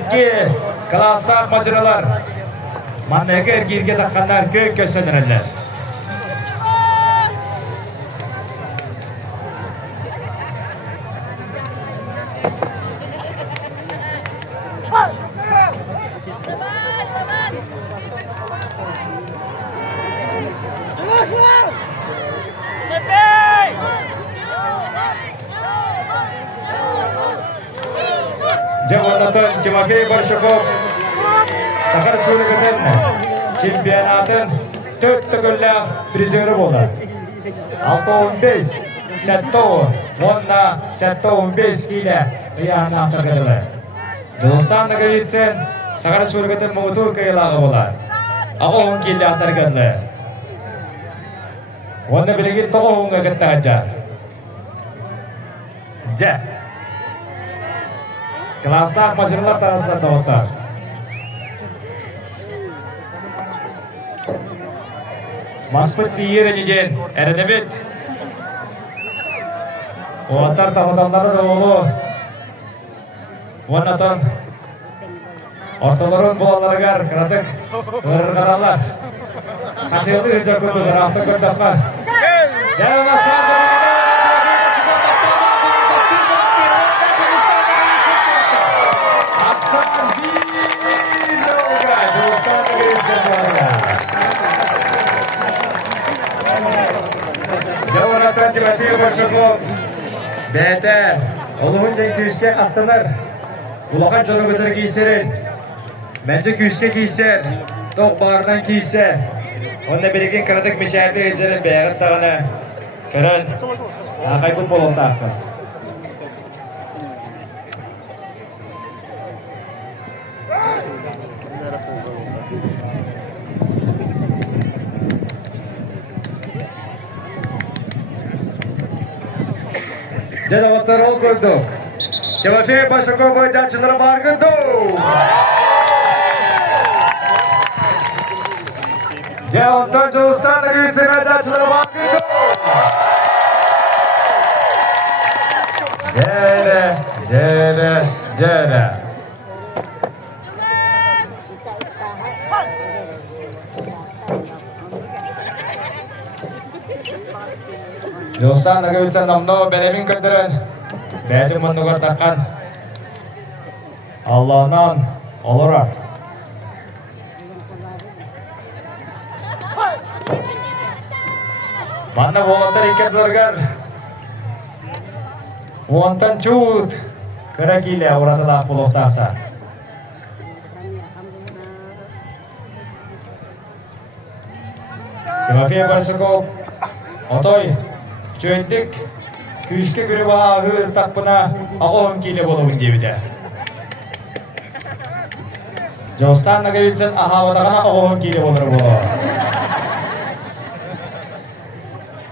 İki klaslar maceralar. Mannaga ergirge takkanlar köy kösönürler. Jabatan Cimahi Barshakov Sakar Suragadan Çempionatın 4 tugullar prizörü oldu. 6-15 Setto Wonna Setto 15 kile Riyana Aktargadılar. Dostan da gitsin Sakar Suragadan motor kayılağı olar. Ako 10 kile Aktargadılar. Wonna bilgi toğu hunga gıttaca. Ja Klaslar maceralar tarafından dağıtlar. Maspet diye rengen eredebet. O atar tahadanları da oğlu. Vanatan ortaların bulanları gar karadık. Kırıkaralar. Hasildi hüccar kutu rahatı kırdıklar. Devam aslandır. Jabatan Cimahi Barshakov Bete Oluhunca küyüske aslanlar Ulakan çonu götürü giysirin Bence küyüske giyser Tok bağırdan giyse Onda birikin kırıdık mişerdi geçelim Beğen dağına Kırın Akay futbol oldu akıl Jadavatlar ol koyduk. Cimahi Barshakov boyuncaçıları bargındı. Jadavatlar Cağızlar'da gitsin boyuncaçıları bargındı. Cere. Dostan naga bisa namno benemin kadiran bedim menunggu takkan Allah'dan olarak mana wonten ikat burger wonten cut kera kile orang telah puluh tahta Cimahi Barshakov otoy Çöndük, küçük bir bahı takpına ağım kile bolun diyede. Jostan naga bitsen ahavatagana ağım kile bolur bu.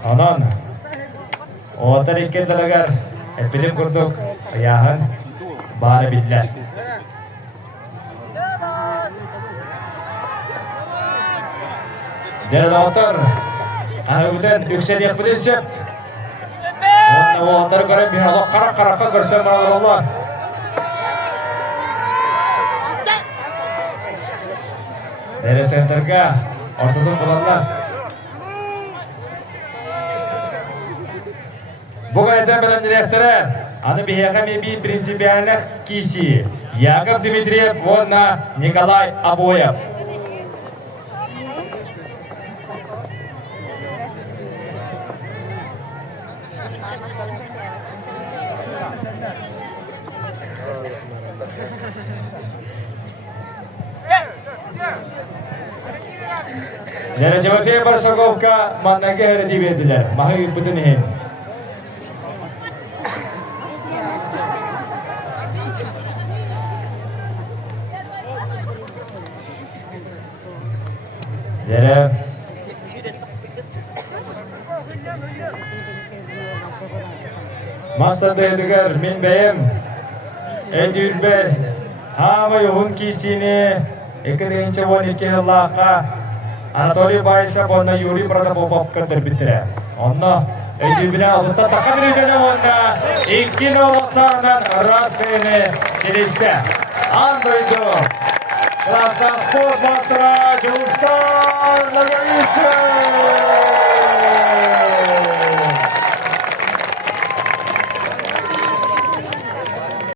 Anan, o tariket dalagar, epilim kurduk, ayahan, bari bitler. Generator, anakudin yükseliyat pudensip. Wonten kare bihadok karak bersama Allah. Dari center ka, ortodon bulanlar. Bu gayda bilen direktörü, anı bihaka mebi prinsipialner kişi, Yakov Dmitriev, Wonna Nikolay Aboyev. Dari Cimahi Barshakov ka mannaga heredi verdiler. Mahir bütün hem. Dari Master Dedigar min beyem Edür be Hama yohun kisini Ekadın çavan iki Allah'a Anatoly Bayşak onda Yuri Pratapov kadar bitire. Onda Edübine altta takabilir de onda. İlkin olmasadan Rasbeyne gelişte. Андойчук. Класска спорт майстра Жулстан.